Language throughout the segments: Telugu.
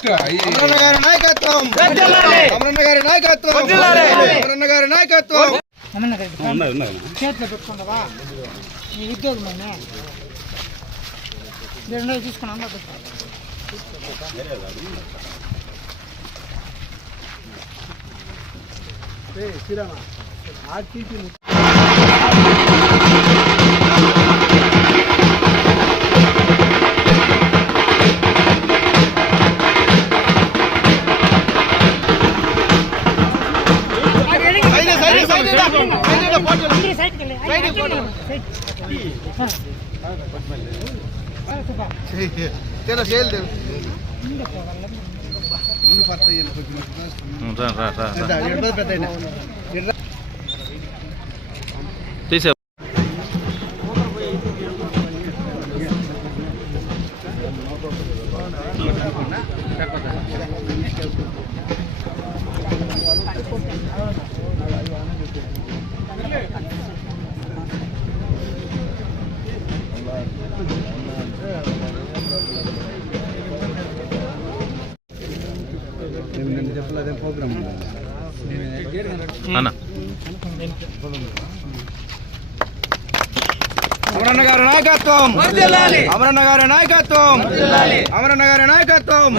అమరన్న గారి నాయకత్వం, అమరన్న గారి నాయకత్వం, అమరన్న గారి నాయకత్వం. చేతిలో పెట్టుకున్నావా నీ ఉద్యోగం తీసుకున్నా శ్రీరామ चलो खेल दे అమరన్న గారి నాయకత్వం, అమరన్న గారి నాయకత్వం, అమరన్న గారి నాయకత్వం.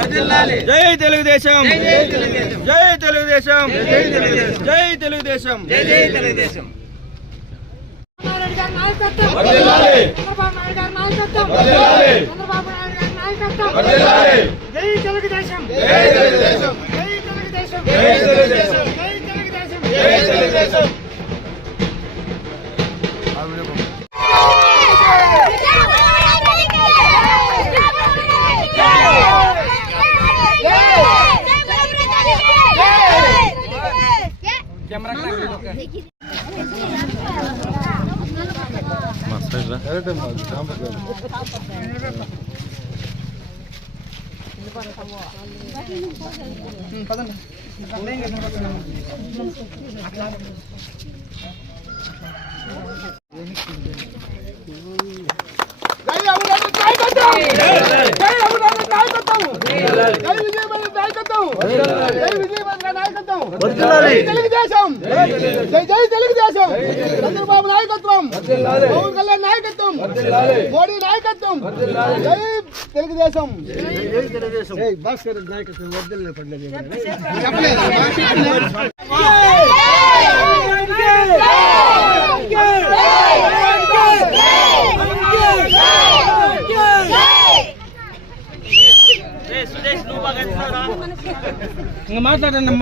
జై తెలుగుదేశం, జై తెలుగుదేశం, జై తెలుగుదేశం, జై తెలుగుదేశం. చంద్రబాబు నాయకత్వం, పవన్ కళ్యాణ్ నాయకత్వం, మోడీ నాయకత్వం, జై తెలుగుదేశం, జై తెలుగుదేశం. భాస్కర్ నాయకత్వం వద్దలే పడలేదు. మాట్లాడండి.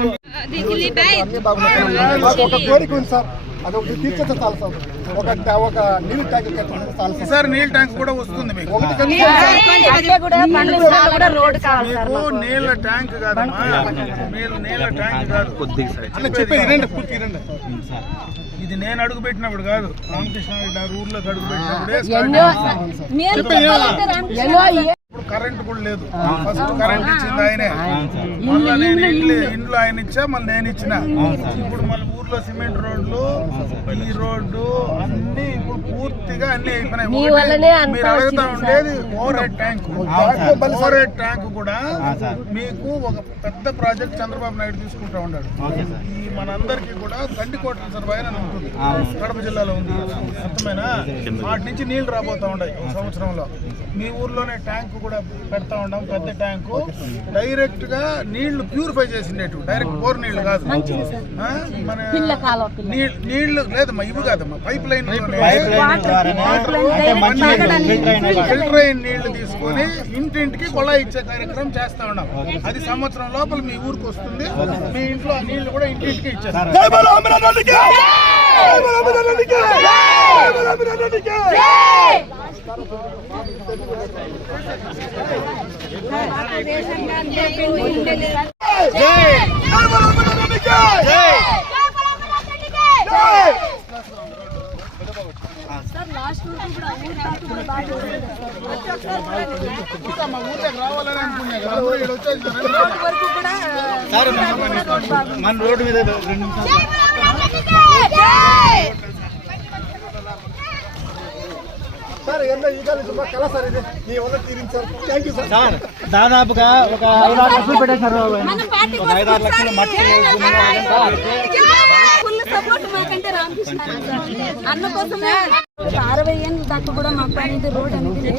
ఒక కోరిక ఉంది సార్, అది ఒకటి తీర్చేస్తే చాలు సార్. ఒక నీళ్ళ ట్యాంక్ చాలు సార్. నీళ్ళ ట్యాంక్ కూడా వస్తుంది మీకు. నీళ్ళ ట్యాంక్ కాదమ్మా, నీళ్ళ ట్యాంక్ కాదు. చెప్పేది ఇది నేను అడుగు పెట్టినప్పుడు కాదు, రామకృష్ణ రెడ్డి ఊర్లోకి అడుగు పెట్టినప్పుడే. కరెంట్ కూడా లేదు. ఫస్ట్ కరెంట్ ఇచ్చింది ఆయనే, మళ్ళీ నేను ఇంట్లో ఆయన ఇచ్చా, మళ్ళీ నేను ఇచ్చిన. ఇప్పుడు మళ్ళీ ఊర్లో సిమెంట్ రోడ్లు, ఈ రోడ్డు అన్ని ఇప్పుడు పూర్తిగా అన్ని అయిపోయినాయి. మీరు అడుగుతా ఉండేది over head tank. Over head tank కూడా మీకు ఒక పెద్ద ప్రాజెక్ట్ చంద్రబాబు నాయుడు తీసుకుంటా ఉన్నాడు. ఈ మనందరికీ కూడా గండికోట రిజర్వాయర్ అని ఉంటుంది, కడప జిల్లాలో ఉంది. అర్థమైనా? వాటి నుంచి నీళ్లు రాబోతా ఉన్నాయి ఒక సంవత్సరంలో. మీ ఊర్లోనే ట్యాంక్ కూడా పెడతా ఉన్నాం, పెద్ద ట్యాంకు. డైరెక్ట్ గా నీళ్లు ప్యూరిఫై చేసిండేటు, డైరెక్ట్ బోర్ నీళ్లు కాదు. మన నీళ్లు లేదమ్మా, ఇవి కాదమ్మా, పైప్ లైన్ ఫిల్టర్ అయిన నీళ్లు తీసుకొని ఇంటింటికి కొళాయి ఇచ్చే కార్యక్రమం చేస్తా ఉన్నాం. అది సంవత్సరం లోపల మీ ఊరికి వస్తుంది. మీ ఇంట్లో ఆ నీళ్లు కూడా ఇంటింటికి ఇచ్చేస్తాం. రావాలని అనుకున్నా మన రోడ్డు మీద 2 నిమిషాలు. దాదాపుగా ఒక 5-6 లక్షలు పెట్టేశారు. ఒక 5-6 లక్షలు మట్టి అన్న కోసమే 60 ఏళ్ళు దాకా కూడా మాకు అనేది రోడ్ అనేది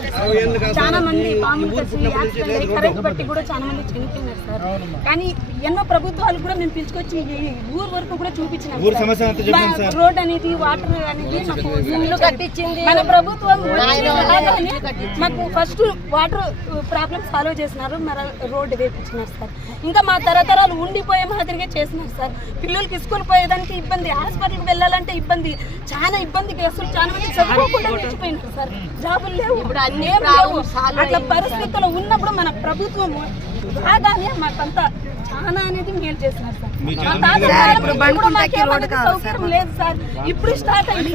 చాలా మంది పాములు కట్టి యాక్సిడెంట్ అయ్యి కరెంట్ బట్టి కూడా చాలా మంది చనిపోయినారు సార్. కానీ ఎన్నో ప్రభుత్వాలు కూడా మేము పిలుచుకొచ్చి ఈ ఊరు వరకు కూడా చూపించినాం. రోడ్ అనేది వాటర్ అనేది మాకు ఇల్లు కట్టించింది మన ప్రభుత్వం. మాకు ఫస్ట్ వాటర్ ప్రాబ్లమ్ సాల్వ్ చేసినారు, మరి రోడ్డు వేపించినారు సార్. ఇంకా మా తరతరాలు ఉండిపోయే మాదిరిగా చేసినారు సార్. పిల్లలకి స్కూల్ పోయేదానికి ఇబ్బంది, హాస్పిటల్కి వెళ్ళాలంటే ఇబ్బంది, చాలా ఇబ్బంది కేసులు. చాలా మంది చదువుకోకుండా నిలిచిపోయినారు సార్. జాబులు లేవు, ఏం లేవు. అట్లా పరిస్థితుల్లో ఉన్నప్పుడు మన ప్రభుత్వం రాగానే మాకంతా చాలా అనేది మేలు చేస్తున్నారు సార్. సౌకర్యం లేదు సార్, ఇప్పుడు స్టార్ట్ అయింది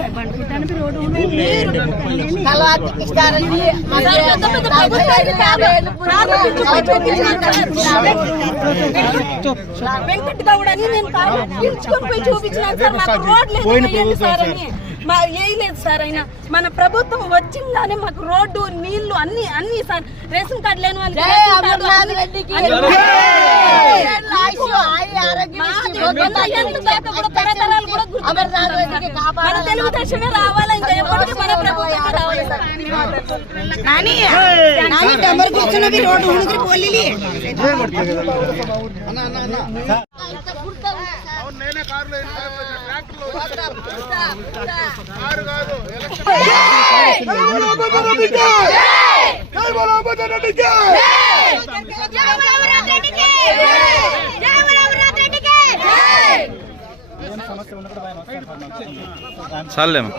రోడ్డు. వెంకట గౌడ్ అని నేను పిలుచుకొని పోయి చూపించినాను సార్. మాకు రోడ్ లేదు సార్ అని వేయలేదు సార్. అయినా మన ప్రభుత్వం వచ్చిందానే మాకు రోడ్డు, నీళ్లు అన్ని సార్. రేషన్ కార్డు లేని వాళ్ళకి మన తెలుగుదేశమే రావాలి, ఇంకా ఎప్పటికీ మన ప్రభుత్వం రావాలి సార్. నేనే కారులో కారు కాదు చాలేమా.